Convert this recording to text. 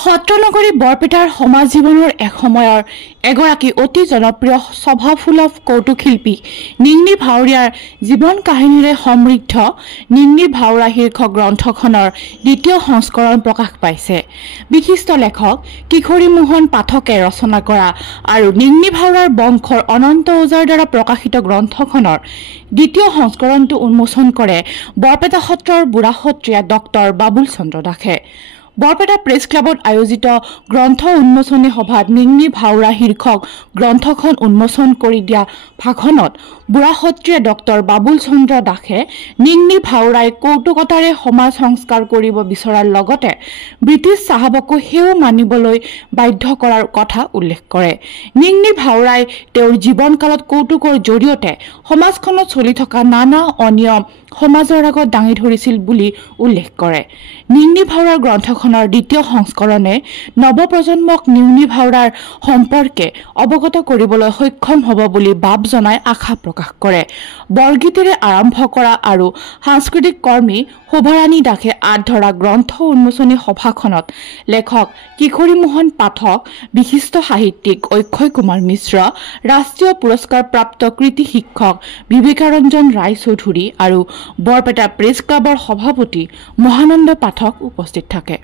সত্ৰনগৰী বৰপেটাৰ সমাজ জীৱনৰ এক সময়ৰ এগৰাকী অতি জনপ্ৰিয় স্বভাৱসুলভ কৌতুক শিল্পী নিংনি ভাউৰীয়াৰ জীৱন কাহিনীৰে সমৃদ্ধ নিংনি ভাউৰা শীৰ্ষক গ্ৰন্থখনৰ দ্বিতীয় সংস্কৰণ প্ৰকাশ পাইছে। বিশিষ্ট লেখক কিশোৰী মোহন পাঠকে ৰচনা কৰা আৰু নিংনি ভাউৰাৰ বংশৰ অনন্ত ওজাৰ দ্বাৰা প্ৰকাশিত গ্ৰন্থখনৰ দ্বিতীয় সংস্কৰণটো উন্মোচন কৰে বৰপেটা সত্ৰৰ বুঢ়া সত্ৰীয়া ডক্টৰ বাবুল চন্দ্ৰ দাসে। বৰপেটা প্ৰেছ ক্লাবত আয়োজিত গ্ৰন্থ উন্মোচনী সভাত নিংনি ভাউৰা শীৰ্ষক গ্ৰন্থখন উন্মোচন কৰি দিয়া ভাষণত বুঢ়া সত্ৰীয়া ডক্টৰ বাবুল চন্দ্ৰ দাসে নিংনি ভাউৰাই কৌতুকতাৰে সমাজ সংস্কাৰ কৰিব বিচৰাৰ লগতে ব্ৰিটিছ চাহাবকো সেও মানিবলৈ বাধ্য কৰাৰ কথা উল্লেখ কৰে। নিংনি ভাউৰাই তেওঁৰ জীৱনকালত কৌতুকৰ জৰিয়তে সমাজখনত চলি থকা নানা অনিয়ম সমাজৰ আগত দাঙি ধৰিছিল বুলি উল্লেখ কৰে। নিংনি ভাউৰাৰ গ্ৰন্থখনৰ দ্বিতীয় সংস্কৰণে নৱপ্ৰজন্মক নিংনি ভাউৰাৰ সম্পৰ্কে অৱগত কৰিবলৈ সক্ষম হ'ব বুলি বাব জনাই আশা প্ৰকাশ কৰে। বৰগীতেৰে আৰম্ভ কৰা আৰু সাংস্কৃতিক কৰ্মী শোভাৰাণী দাসে আঁত ধৰা গ্ৰন্থ উন্মোচনী সভাখনত লেখক কিশোৰী মোহন পাঠক, বিশিষ্ট সাহিত্যিক অক্ষয় কুমাৰ মিশ্ৰ, ৰাষ্ট্ৰীয় পুৰস্কাৰপ্ৰাপ্ত কৃতি শিক্ষক বিবেকাৰঞ্জন ৰায় চৌধুৰী আৰু বৰপেটা প্ৰেছ ক্লাবৰ সভাপতি মহানন্দ পাঠক উপস্থিত থাকে।